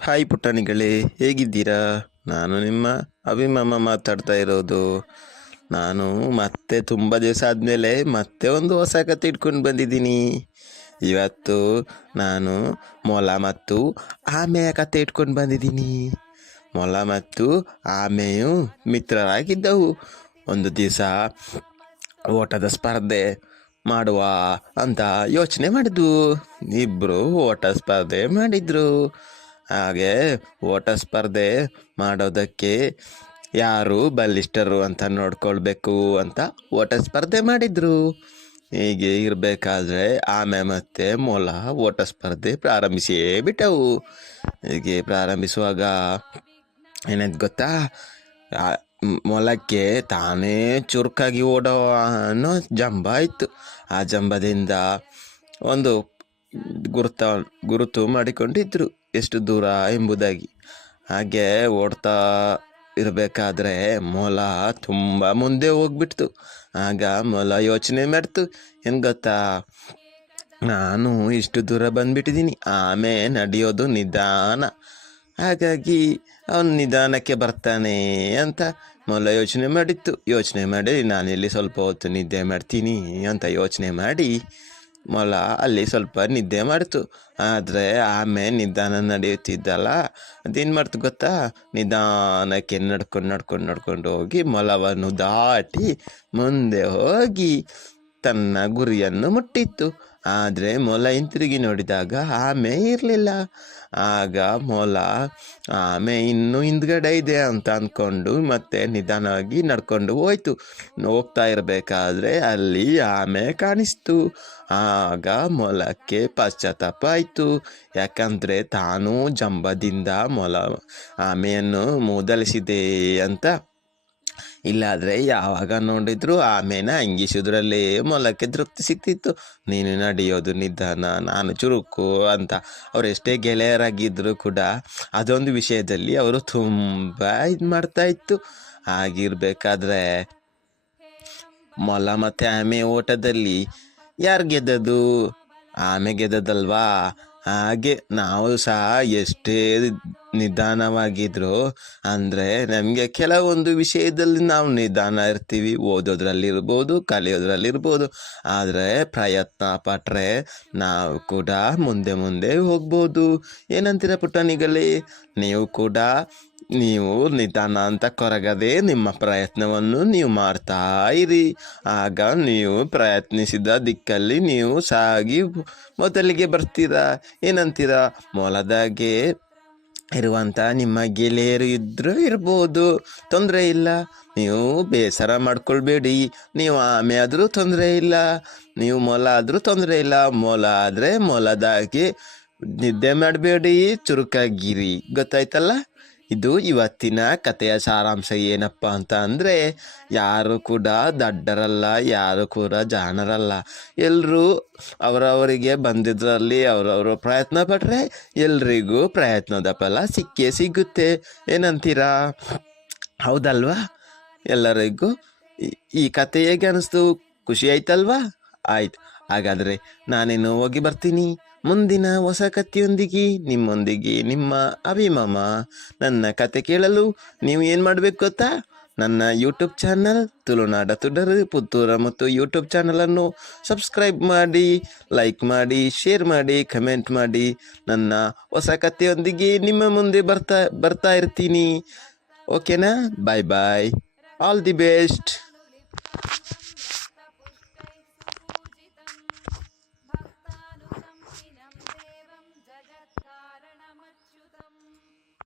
Hi ಪುಟಾಣಿಗಳೇ ಹೇಗಿದ್ದೀರಾ? ನಾನು ನಿಮ್ಮ ಅಭಿಮಾಮ ಮಾತಾಡ್ತಾ ಇರೋದು. ನಾನು ಮತ್ತೆ ತುಂಬ ದಿವಸ ಆದಮೇಲೆ ಮತ್ತೆ ಒಂದು ಹೊಸ ಕತೆ ಇಟ್ಕೊಂಡು ಬಂದಿದ್ದೀನಿ. ಇವತ್ತು ನಾನು ಮೊಲ ಮತ್ತು ಆಮೆಯ ಕತೆ ಇಟ್ಕೊಂಡು ಬಂದಿದ್ದೀನಿ. ಮೊಲ ಮತ್ತು ಆಮೆಯು ಮಿತ್ರರಾಗಿದ್ದವು. ಒಂದು ದಿವಸ ಓಟದ ಸ್ಪರ್ಧೆ ಮಾಡುವ ಅಂತ ಯೋಚನೆ ಮಾಡಿದ್ವು ಇಬ್ಬರು ಓಟ ಸ್ಪರ್ಧೆ ಮಾಡಿದ್ರು. ಹಾಗೆ ಓಟ ಸ್ಪರ್ಧೆ ಮಾಡೋದಕ್ಕೆ ಯಾರು ಬಲಿಷ್ಠರು ಅಂತ ನೋಡ್ಕೊಳ್ಬೇಕು ಅಂತ ಓಟ ಸ್ಪರ್ಧೆ ಮಾಡಿದ್ರು. ಹೀಗೆ ಇರಬೇಕಾದ್ರೆ ಆಮೆ ಮತ್ತೆ ಮೊಲ ಓಟ ಸ್ಪರ್ಧೆ ಪ್ರಾರಂಭಿಸಿಯೇ ಬಿಟ್ಟವು. ಹೀಗೆ ಪ್ರಾರಂಭಿಸುವಾಗ ಏನಾಯ್ತು ಗೊತ್ತಾ? ಮೊಲಕ್ಕೆ ತಾನೇ ಚುರುಕಾಗಿ ಓಡೋ ಅನ್ನೋ ಜಂಬ ಇತ್ತು. ಆ ಜಂಬದಿಂದ ಒಂದು ಗುರುತ, ಗುರುತು ಮಾಡಿಕೊಂಡಿದ್ರು. ಎಷ್ಟು ದೂರ ಎಂಬುದಾಗಿ. ಹಾಗೆ ಓಡ್ತಾ ಇರಬೇಕಾದ್ರೆ ಮೊಲ ತುಂಬ ಮುಂದೆ ಹೋಗ್ಬಿಡ್ತು. ಆಗ ಮೊಲ ಯೋಚನೆ ಮಾಡ್ತು ಏನು ಗೊತ್ತಾ? ನಾನು ಇಷ್ಟು ದೂರ ಬಂದ್ಬಿಟ್ಟಿದ್ದೀನಿ, ಆಮೆ ನಡೆಯೋದು ನಿಧಾನ. ಹಾಗಾಗಿ ಅವನು ನಿಧಾನಕ್ಕೆ ಬರ್ತಾನೆ ಅಂತ ಮೊಲ ಯೋಚನೆ ಮಾಡಿತ್ತು. ಯೋಚನೆ ಮಾಡಿ, ನಾನಿಲ್ಲಿ ಸ್ವಲ್ಪ ಹೊತ್ತು ನಿದ್ದೆ ಮಾಡ್ತೀನಿ ಅಂತ ಯೋಚನೆ ಮಾಡಿ ಮೊಲ, ಅಲ್ಲಿ ಸ್ವಲ್ಪ ನಿದ್ದೆ ಮಾಡ್ತು. ಆದರೆ ಆಮೆ ನಿಧಾನ ನಡೆಯುತ್ತಿದ್ದಲ್ಲ. ಅದೇನು ಮಾಡ್ತು ಗೊತ್ತಾ? ನಿಧಾನಕ್ಕೆ ನಡ್ಕೊಂಡು ನಡ್ಕೊಂಡು ನಡ್ಕೊಂಡು ಹೋಗಿ ಮೊಲವನ್ನು ದಾಟಿ ಮುಂದೆ ಹೋಗಿ ತನ್ನ ಗುರಿಯನ್ನು ಮುಟ್ಟಿತ್ತು. ಆದರೆ ಮೊಲ ಹಿಂತಿರುಗಿ ನೋಡಿದಾಗ ಆಮೆ ಇರಲಿಲ್ಲ. ಆಗ ಮೊಲ, ಆಮೆ ಇನ್ನೂ ಹಿಂದ್ಗಡೆ ಇದೆ ಅಂತ ಅಂದ್ಕೊಂಡು ಮತ್ತೆ ನಿಧಾನವಾಗಿ ನಡ್ಕೊಂಡು ಹೋಯ್ತು. ಹೋಗ್ತಾ ಇರಬೇಕಾದ್ರೆ ಅಲ್ಲಿ ಆಮೆ ಕಾಣಿಸ್ತು. ಆಗ ಮೊಲಕ್ಕೆ ಪಶ್ಚಾತ್ತಾಪ ಆಯಿತು. ಯಾಕಂದರೆ ತಾನು ಜಂಬದಿಂದ ಮೊಲ ಆಮೆಯನ್ನು ಮೂದಲಿಸಿದೆ ಅಂತ. ಇಲ್ಲಾದರೆ ಯಾವಾಗ ನೋಡಿದ್ರು ಆಮೇನ ಅಂಗಿಸೋದ್ರಲ್ಲೇ ಮೊಲಕ್ಕೆ ತೃಪ್ತಿ ಸಿಕ್ತಿತ್ತು. ನೀನು ನಡೆಯೋದು ನಿಧಾನ, ನಾನು ಚುರುಕು ಅಂತ. ಅವ್ರು ಎಷ್ಟೇ ಗೆಳೆಯರಾಗಿದ್ದರೂ ಕೂಡ ಅದೊಂದು ವಿಷಯದಲ್ಲಿ ಅವರು ತುಂಬ ಇದು ಮಾಡ್ತಾ ಇತ್ತು. ಹಾಗಿರ್ಬೇಕಾದ್ರೆ ಮೊಲ ಮತ್ತು ಆಮೆ ಓಟದಲ್ಲಿ ಯಾರು ಗೆದ್ದದು ಆಮೆ ಗೆದ್ದದಲ್ವಾ ಹಾಗೆ ನಾವು ಸಹ ಎಷ್ಟೇ ನಿಧಾನವಾಗಿದ್ರು. ಅಂದರೆ ನಮಗೆ ಕೆಲವೊಂದು ವಿಷಯದಲ್ಲಿ ನಾವು ನಿಧಾನ ಇರ್ತೀವಿ. ಓದೋದ್ರಲ್ಲಿರ್ಬೋದು, ಕಲಿಯೋದ್ರಲ್ಲಿರ್ಬೋದು. ಆದರೆ ಪ್ರಯತ್ನ ಪಟ್ಟರೆ ನಾವು ಕೂಡ ಮುಂದೆ ಮುಂದೆ ಹೋಗ್ಬೋದು. ಏನಂತೀರ ಪುಟ್ಟಣಿಗಳಿ ನೀವು ಕೂಡ ನೀವು ನಿಧಾನ ಅಂತ ಕೊರಗದೆ ನಿಮ್ಮ ಪ್ರಯತ್ನವನ್ನು ನೀವು ಮಾಡ್ತಾ ಇರಿ. ಆಗ ನೀವು ಪ್ರಯತ್ನಿಸಿದ ದಿಕ್ಕಲ್ಲಿ ನೀವು ಸಾಗಿ ಮೊದಲಿಗೆ ಬರ್ತೀರಾ? ಏನಂತೀರಾ? ಮೊಲದಾಗೆ ಇರುವಂಥ ನಿಮ್ಮ ಗೆಳೆಯರು ಇದ್ದರೂ ಇರ್ಬೋದು. ತೊಂದರೆ ಇಲ್ಲ. ನೀವು ಬೇಸರ ಮಾಡ್ಕೊಳ್ಬೇಡಿ. ನೀವು ಆಮೆ ಆದರೂ ತೊಂದರೆ ಇಲ್ಲ. ನೀವು ಮೊಲ ಆದರೂ ತೊಂದರೆ ಇಲ್ಲ. ಮೊಲ ಆದರೆ ಮೊಲದಾಗಿ ನಿದ್ದೆ ಮಾಡಬೇಡಿ. ಚುರುಕಾಗಿರಿ. ಗೊತ್ತಾಯ್ತಲ್ಲ? ಇದು ಇವತ್ತಿನ ಕಥೆಯ ಸಾರಾಂಶ ಏನಪ್ಪ ಅಂತ ಅಂದರೆ, ಯಾರು ಕೂಡ ದಡ್ಡರಲ್ಲ, ಯಾರು ಕೂಡ ಜಾಣರಲ್ಲ. ಎಲ್ಲರೂ ಅವರವರಿಗೆ ಬಂದಿದ್ದರಲ್ಲಿ ಅವರವರು ಪ್ರಯತ್ನ ಪಟ್ಟರೆ ಎಲ್ರಿಗೂ ಪ್ರಯತ್ನದ ಫಲ ಸಿಕ್ಕೇ ಸಿಗುತ್ತೆ. ಏನಂತೀರಾ? ಹೌದಲ್ವಾ? ಎಲ್ಲರಿಗೂ ಈ- ಕತೆ ಹೇಗೆ ಅನ್ನಿಸ್ತು ಖುಷಿ ಆಯ್ತಲ್ವಾ? ಆಯ್ತು. ಹಾಗಾದರೆ ನಾನೇನು ಹೋಗಿ ಬರ್ತೀನಿ. ಮುಂದಿನ ಹೊಸ ಕಥೆಯೊಂದಿಗೆ ನಿಮ್ಮೊಂದಿಗೆ ನಿಮ್ಮ ಅಭಿಮಾಮ ನನ್ನ ಕತೆ ಕೇಳಲು ನೀವು ಏನು ಮಾಡಬೇಕು ಗೊತ್ತಾ? ನನ್ನ ಯೂಟ್ಯೂಬ್ ಚಾನಲ್ ತುಳುನಾಡ ತುಡರು ಪುತ್ತೂರ ಮತ್ತು ಯೂಟ್ಯೂಬ್ ಚಾನಲನ್ನು ಸಬ್ಸ್ಕ್ರೈಬ್ ಮಾಡಿ ಲೈಕ್ ಮಾಡಿ ಶೇರ್ ಮಾಡಿ ಕಮೆಂಟ್ ಮಾಡಿ. ನನ್ನ ಹೊಸ ಕಥೆಯೊಂದಿಗೆ ನಿಮ್ಮ ಮುಂದೆ ಬರ್ತಾ ಬರ್ತಾ ಇರ್ತೀನಿ. ಓಕೆನಾ bye bye all the best